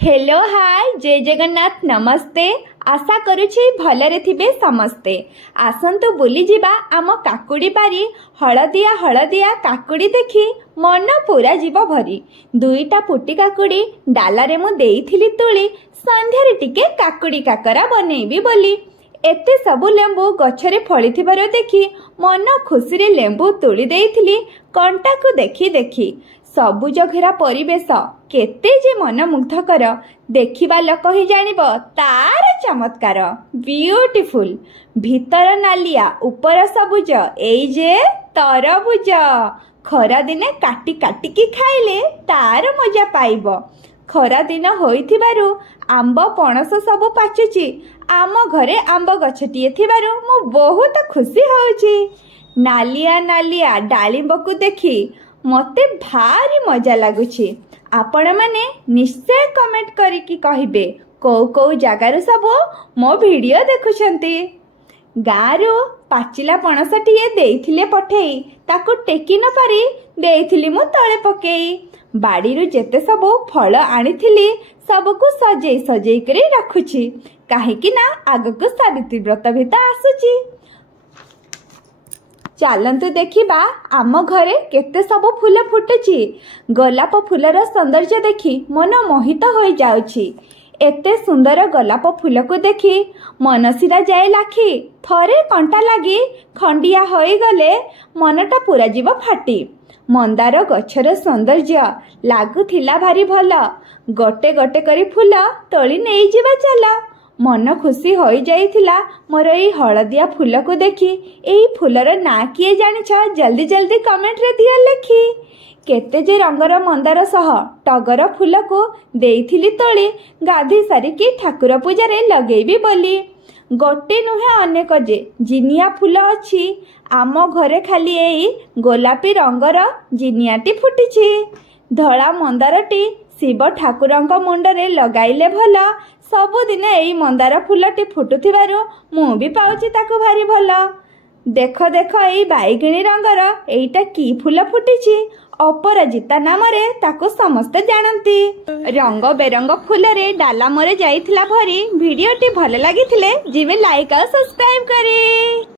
Hello hi जय जगन्नाथ नमस्ते। आशा करुछि भलरे थिबे समस्ते। आसंतु बुली जिबा आम काकुड़ी बारी। हलदिया हलदिया काकुड़ी देखी मन पूरा जीव भरी। दुईटा पुटी काकुड़ी डालारे मु देइथिली तुली। संध्यारे टिके काकुड़ी काकरा बनेइबी बोली। एते सबु लेंबू गछरे फळिथिबार देखी मन खुशी रे लेंबू तुली देइथिली। कंटा को देखी देखी सबुज घेरा परिवेश केते जे मन मुग्धकर। देखिबा लोक ही जानिब तार चमत्कार। ब्यूटीफुल भीतर नालिया ऊपर सबुज एई जे तरबुज। खरा दिने काटी काटी की खाइले तार मजा पाइब। खरा दिन होइथिबारु आंब पणस सबु पाचुची। आम घरे आंब गछटिए थिबारु मु बहुत खुशी होउची। नालिया नालिया डालिंब को देखी मते भारी मजा लागुची। आपण माने निश्चय कमेंट करिकी कहिबे को जगार सब मो वीडियो देखुछंती। गारू पाचिला पणसटिए देइथिले पठेई ताको टेकी न पारी देइथिली मु तळे पकेई। बाड़ीरु जेते सबु फल आनिथिली सबको सजेई सजेई करी रखुची। काहेकि ना आगको सावित्री व्रत भीतर आसुची। चलतु देखिबा आम घरे केते सब फूल फुटुची। गोलाप फूलर सौंदर्य देखी मन मोहित हो जाउची। एते सुंदर गोलाप फूल को देखी मनसिरा जाए लाखी। थरे कंटा लागी खंडिया होई गले मनटा पूरा जीव फाटी। मंदार गछर सौंदर्य लागुथिला भारी भल। गोटे गोटे करी फूल तोली नहीं जिबा चला। मन खुशी हो जाइथिला मोर एई हलदिया फूल को देखी। एई फूलर ना किए जानिछ जल्दी जल्दी कमेंट रे दिया लेखी। केते जे रंगर मंदार सह टगर फूल को देइथिली तोली गाधी सारिकी ठाकुर पूजा रे लगेइबी बोली। गोटे नुहे अनेक जे जिनिया फूल अछि। आम घरे खाली एई गोलापी रंगर जिनियाटी फुटिछि। धला मंदारटी शिव ठाकुरंक मुंडरे लगाइले भल। सबुदिने एई मंदार फूलटी फुटुथिबारु मु भी पाउची ताको भारी भल। देख देख एई बाइगिणी रंगर एईटा की फूल फुटिछि। अपराजिता नाम रे ताको समस्त जानती। रंग बेरंग फूल रे डाला मोरे जाइथिला भरी। वीडियोटी भल लागिथिले जिबे लाइक और सब्सक्राइब करी।